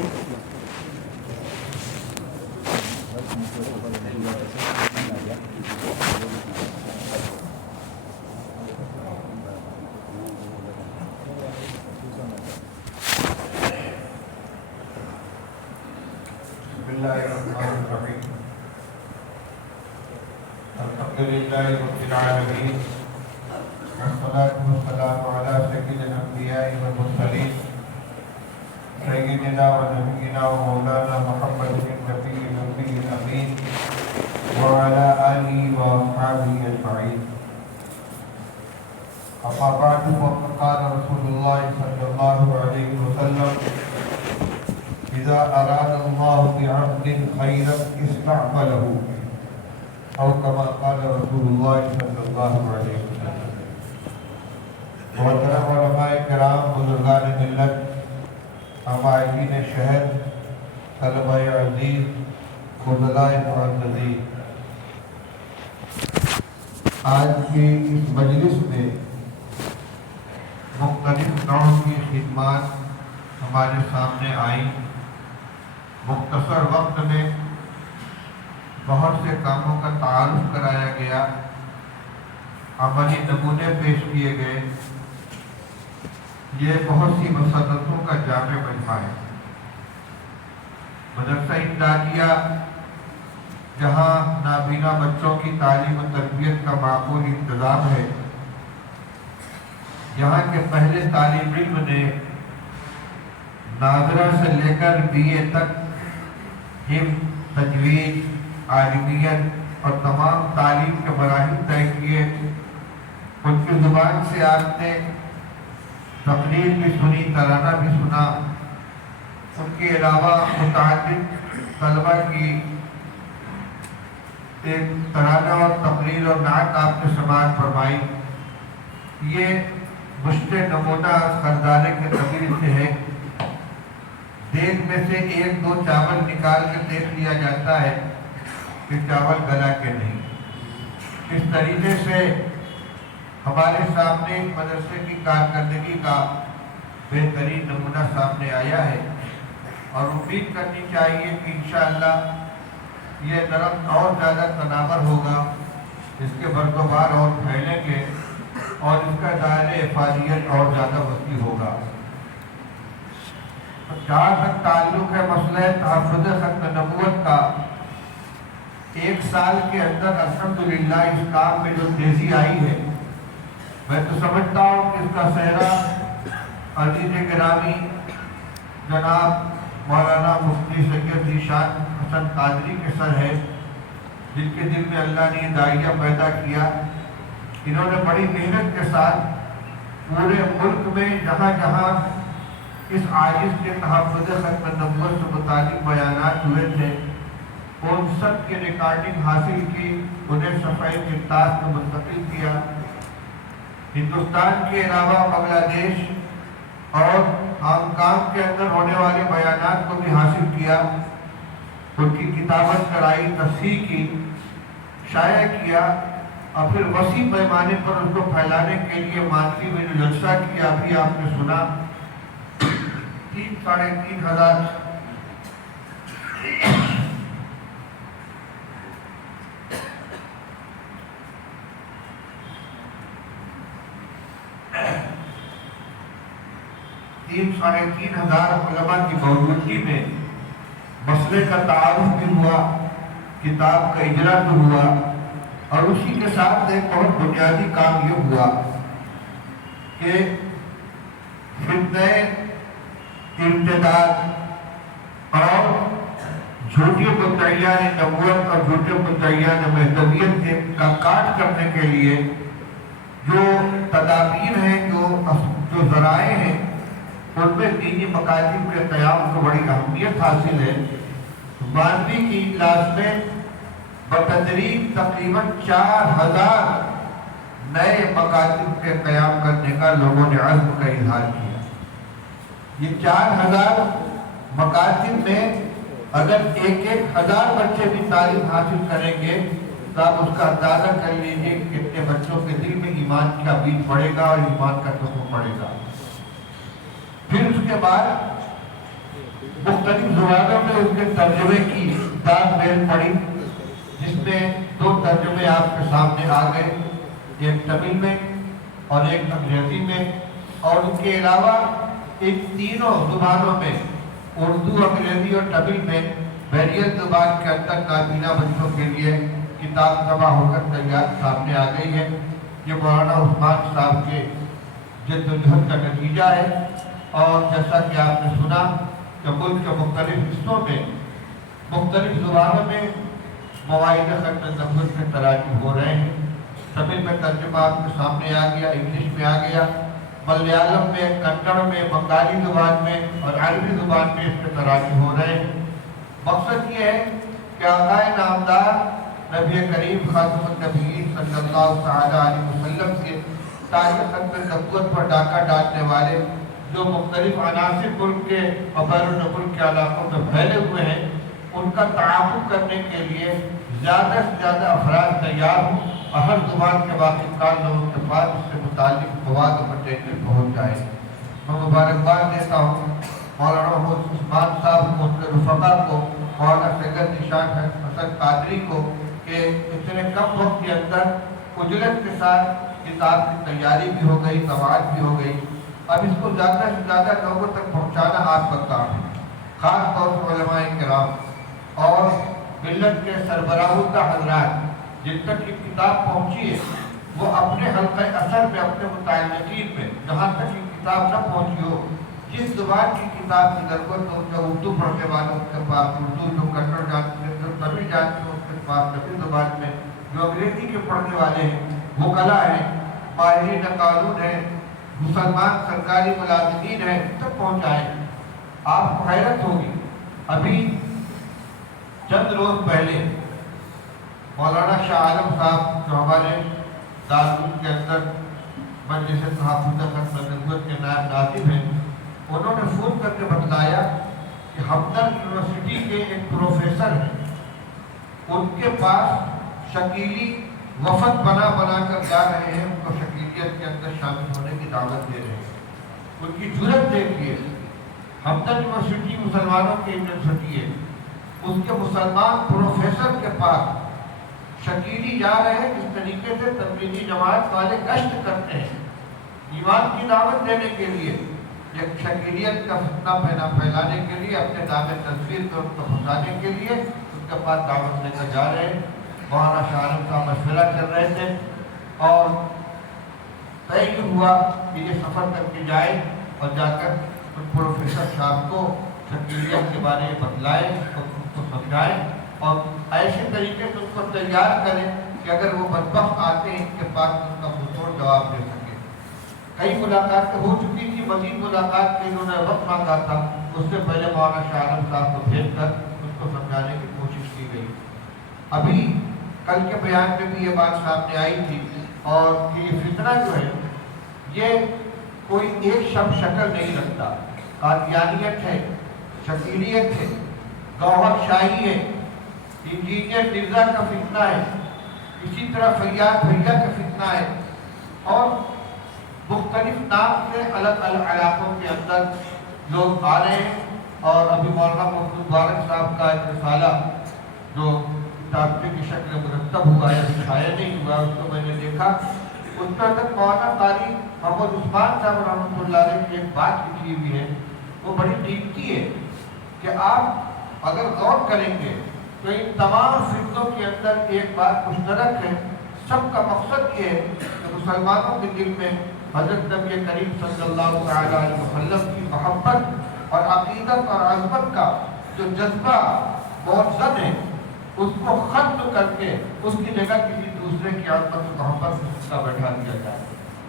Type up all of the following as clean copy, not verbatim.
الحمدللہ رب العالمین والصلاة والسلام علی سید الانبیاء والمرسلین سیدنا و نبینا و مولانا محمد النبی النبی الامین وعلی آلہ و اصحابہ اجمعین. اما بعد فقد قال رسول اللہ صلی اللہ علیہ وسلم اذا اراد اللہ بعبد خیرا استعملہ اور کما قال رسول اللہ صلی اللہ علیہ وسلم. محترم علماء کرام، بزرگان ملت، عمائدین شہر، طلبہ عزیز، فضلاء معززین، آج کی اس مجلس میں مختلف نوع کی خدمات ہمارے سامنے آئیں. مختصر وقت میں بہت سے کاموں کا تعارف کرایا گیا، عملی نمونے پیش کیے گئے. یہ بہت سی مسرتوں کا جامع مجمع ہے. مدرسہ امدادیہ جہاں نابینا بچوں کی تعلیم و تربیت کا معقول انتظام ہے، یہاں کے پہلے طالب علم نے ناظرہ سے لے کر BA تک حفظ، تجوید، عالمیت اور تمام تعلیم کے مراحل طے کیے. ان کی زبان سے آپ نے تقریر بھی سنی، ترانہ بھی سنا. ان کے علاوہ متعدد طلبہ کی ایک ترانہ اور تقریر اور نعت آپ نے سماعت فرمائی. یہ مشت نمونہ خردارے کے قبیل سے ہے. دیگ میں سے ایک دو چاول نکال کے دیکھ لیا جاتا ہے کہ چاول گلا کے نہیں. اس طریقے سے ہمارے سامنے مدرسے کی کارکردگی کا بہترین نمونہ سامنے آیا ہے، اور امید کرنی چاہیے کہ انشاءاللہ یہ درخت اور زیادہ تناور ہوگا، اس کے برگ و بار اور پھیلیں گے اور اس کا دائرۂ افادیت اور زیادہ وسیع ہوگا. جہاں تک تعلق ہے مسئلہ تحفظ ختم نبوت کا، ایک سال کے اندر الحمدللہ اس کام میں جو تیزی آئی ہے، میں تو سمجھتا ہوں کہ اس کا سہرا عزیز گرامی جناب مولانا مفتی سید ذیشان حسن قادری کے سر ہے، جن کے دل میں اللہ نے داعیہ پیدا کیا. انہوں نے بڑی محنت کے ساتھ پورے ملک میں جہاں جہاں اس عاجز کے تحفظ ختم نبوت سے متعلق بیانات ہوئے تھے، ان سب کی ریکارڈنگ حاصل کی، انہیں صفحہ کرتاس میں منتقل کیا. ہندوستان کے علاوہ بنگلہ دیش اور ہانگ کانگ کے اندر ہونے والے بیانات کو بھی حاصل کیا. ان کی کتابت کرائی، تصحیح کی، شائع کیا، اور پھر وسیع پیمانے پر اس کو پھیلانے کے لیے مانسی میں جو جلسہ کیا ابھی آپ نے سنا، 3-3.5 ہزار علماء کی موجودگی میں مسئلے کا تعارف بھی ہوا، کتاب کا اجرا بھی ہوا، اور اسی کے ساتھ ایک بہت بنیادی کام یہ ہوا کہ فتنہ ارتداد اور جھوٹی مدعیان نبوت اور جھوٹے مدعیان مہدویت کا کاٹ کرنے کے لیے جو تدابیر ہیں، جو ذرائع ہیں، ان میں دینی مکاتب کے قیام کو بڑی اہمیت حاصل ہے. 12ویں کی کلاس میں بتدریج تقریباً 4000 نئے مکاتب کے قیام کرنے کا لوگوں نے عزم کا اظہار کیا. یہ 4000 مکاتب میں اگر 1,000 بچے بھی تعلیم حاصل کریں گے تو آپ اس کا اندازہ کر لیجیے کہ کتنے بچوں کے دل میں ایمان کا بیج پڑے گا اور ایمان کا تخم پڑے گا. پھر اس کے بعد مختلف زبانوں میں اس کے ترجمے کی داد میل پڑی، جس میں 2 ترجمے آپ کے سامنے آ گئے، ایک تمل میں اور ایک انگریزی میں، اور ان کے علاوہ ان تینوں زبانوں میں اردو، انگریزی اور تمل میں بیریل زبان کے اندر نابینا بچوں کے لیے کتاب طبع ہو کر تیار سامنے آ گئی ہے۔ یہ مولانا عثمان صاحب کے جدوجہد کا نتیجہ ہے، اور جیسا کہ آپ نے سنا کہ ملک کے مختلف حصوں میں مختلف زبانوں میں مواعظ ختم نبوت کے تراجم ہو رہے ہیں۔ تمل میں ترجمہ آپ کے سامنے آ گیا، انگلش میں آ گیا، ملیالم میں، کنڑ میں، بنگالی زبان میں اور عربی زبان میں اس کے تراجم ہو رہے ہیں۔ مقصد یہ ہے کہ آقا نامدار نبی کریم خاتم النبیین صلی اللہ تعالی علیہ وسلم کے تاج ختم نبوت پر ڈاکہ ڈالنے والے جو مختلف عناصر ملک کے اور بیرون ملک کے علاقوں میں پھیلے ہوئے ہیں، ان کا تعاقب کرنے کے لیے زیادہ سے زیادہ افراد تیار ہوں اور ہر زبان کے واقف کار لوگوں کے پاس اس سے متعلق مواد و مٹیریل پہنچ جائے۔ میں مبارکباد دیتا ہوں مولانا محمد عثمان صاحب کو، ان کے رفقا کو، مولانا سید نشان حسن قادری کو کہ اتنے کم وقت کے اندر اجرت کے ساتھ کتاب کی تیاری بھی ہو گئی، طباعت بھی ہو گئی۔ اب اس کو زیادہ سے زیادہ لوگوں تک پہنچانا آپ کا کام ہے، خاص طور پر علماء کرام اور ملت کے سربراہوں حضرات، جن تک یہ کتاب پہنچی ہے وہ اپنے حلقہ اثر میں، اپنے متعلقین میں، جہاں تک یہ کتاب نہ پہنچی ہو، جس زبان کی کتاب کی ضرورت ہو، جو اردو پڑھنے والوں کے پاس اردو، جو کنڑ جانتے ہیں، جو تمل جانتے ہیں اس کے پاس تمل زبان میں، جو انگریزی کے پڑھنے والے ہیں، وکلاء ہیں، ماہرین قانون ہیں، مسلمان سرکاری ملازمین ہیں، تک پہنچائیں۔ آپ کو حیرت ہوگی، ابھی چند روز پہلے مولانا شاہ عالم صاحب جو ہمارے دارالعلوم کے اندر مجلس تحفظ ختم نبوت کے نائب ناظم ہیں، انہوں نے فون کر کے بتلایا کہ ہمدرد یونیورسٹی کے ایک پروفیسر ہیں، ان کے پاس شکیلی وفد بنا کر جا رہے ہیں، ان کو شکیلیت کے اندر شامل ہونے کی دعوت دے رہے ہیں۔ ان کی جرت دیکھیے، ہمدرد یونیورسٹی مسلمانوں کی یونیورسٹی ہے، اس کے مسلمان پروفیسر کے پاس شکیلی جا رہے ہیں، جس طریقے سے تبلیغی جماعت والے گشت کرتے ہیں ایمان کی دعوت دینے کے لیے، ایک شکیلیت کا فتنہ پھیلانے کے لیے، اپنے دعوے تصویر کو پھنسانے کے لیے ان کے پاس دعوت لے کر جا رہے ہیں۔ مولانا شاہ عالم کا مشورہ کر رہے تھے اور طے ہوا کہ یہ سفر کر کے جائے اور جا کر ان پروفیسر صاحب کو شکیلیت کے بارے میں بتلائے اور ان کو سمجھائے اور ایسے طریقے سے ان کو تیار کریں کہ اگر وہ بدبخت آتے ہیں ان کے پاس ان کا خود جواب دے سکے۔ کئی ملاقاتیں ہو چکی تھی، مزید ملاقات کے انہوں نے وقت مانگا تھا، اس سے پہلے مولانا شاہ عالم صاحب کو بھیج کر ان کو سمجھانے کی کوشش کی گئی۔ ابھی کل کے بیان میں بھی یہ بات سامنے آئی تھی، اور کہ یہ فتنہ جو ہے یہ کوئی ایک شکل نہیں رکھتا، قادیانیت ہے، شکیلیت ہے، گوہر شاہی ہے، انجینئر مرزا کا فتنہ ہے، اسی طرح فیاض بھیا کا فتنہ ہے، اور مختلف نام سے الگ الگ علاقوں کے اندر لوگ آ رہے ہیں۔ اور ابھی مولانا محمد مبارک صاحب کا ایک رسالہ جو کتابے کی شکل مرتب ہوا ہے، شائع نہیں ہوا، اس کو میں نے دیکھا، اس پر تک مولانا قاری محمد عثمان صاحب رحمۃ اللہ علیہ کی ایک بات لکھی ہوئی ہے، وہ بڑی قیمتی ہے کہ آپ اگر غور کریں گے تو ان تمام فتنوں کے اندر ایک بات مشترک ہے، سب کا مقصد یہ ہے کہ مسلمانوں کے دل میں حضرت نبی کریم صلی اللہ علیہ وسلم کی محبت اور عقیدت اور عظمت کا جو جذبہ موزن ہے، اس کو ختم کر کے اس کی جگہ کسی دوسرے کی عظمت و محبت کا بیٹھا دیا جائے،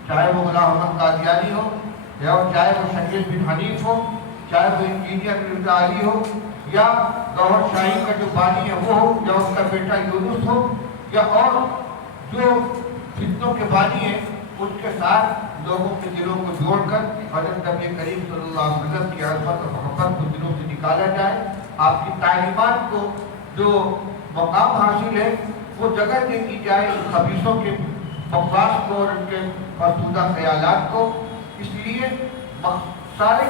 چاہے وہ غلام احمد قادیانی ہو، یا چاہے وہ شکیل بن حنیف ہو، چاہے وہ انجینئر مرزا علی ہو، یا گوہر شاہی کا جو بانی ہے وہ ہو، یا اس کا بیٹا یونس ہو، یا اور جو فتنوں کے بانی ہیں، ان کے ساتھ لوگوں کے دلوں کو جوڑ کر حضرت نبی کریم صلی اللہ علیہ وسلم کی عظمت اور محبت کو دلوں سے نکالا جائے، آپ کی تعلیمات کو جو مقام حاصل ہے وہ جگہ دے دی جائے خبیثوں کے بکواس کو اور ان کے فرسودہ خیالات کو۔ اس لیے سارے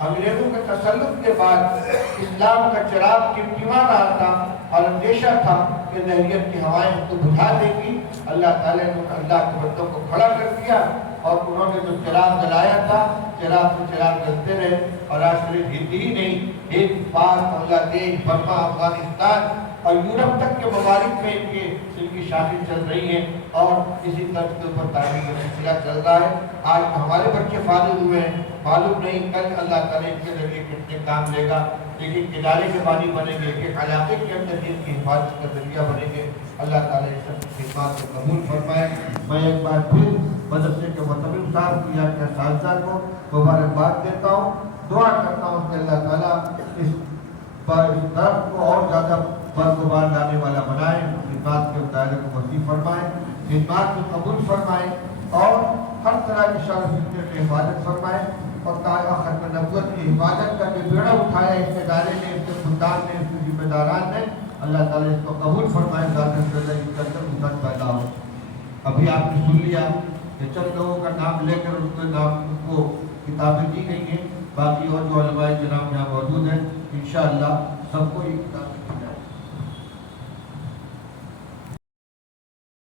انگریزوں کے تسلط کے بعد اسلام کا چراغ ٹمٹما رہا تھا اور اندیشہ تھا کہ لہریت کی ہوائیں ان کو بجھا دے گی. اللہ تعالیٰ نے اللہ کے بندوں کو کھڑا کر دیا اور انہوں نے جو چراغ جلایا تھا چراغ جلتے رہے. اور آج صرف ہندی ہی نہیں، ایک پاک بنگلہ دیش، برما، افغانستان اور یورپ تک کے ممالک میں ان کی شادی چل رہی ہے اور اسی طرح کے اوپر تعلیم کا سلسلہ چل رہا ہے. آج ہمارے بچے فارغ ہوئے ہیں، معلوم نہیں کل اللہ تعالیٰ ان کے ذریعے کتنے کام لے گا، لیکن ادارے کے بانی بنیں گے، ایک علاقے کے اندر جن کی حفاظت کا ذریعہ بنیں گے. اللہ تعالیٰ اس سب خدمات کو قبول فرمائے. میں ایک بار پھر مدرسے کے متمم صاحب کی یا کے اساتذہ کو مبارکباد دیتا ہوں. دعا کرتا ہوں کہ اللہ تعالیٰ اس درخت کو اور زیادہ برگزار لانے والا بنائے، خدمات کے دائرے کو وسیع فرمائے، خدمات کو قبول فرمائے اور ہر طرح کی شر و فتنے کی حفاظت فرمائے. اور ختم نبوت کی حفاظت کا جو بیڑا اٹھایا اس ادارے نے، اس کے سلطان نے، اس کے ذمہ داران نے، اللہ تعالیٰ اس کو قبول فرمائے. ذات پیدا ہو. ابھی آپ نے سن لیا کہ چند لوگوں کا نام لے کر ان کے نام کو کتابیں دی گئی ہیں. باقی اور جو علماء کرام یہاں موجود ہیں انشاءاللہ سب کو یہ کتابیں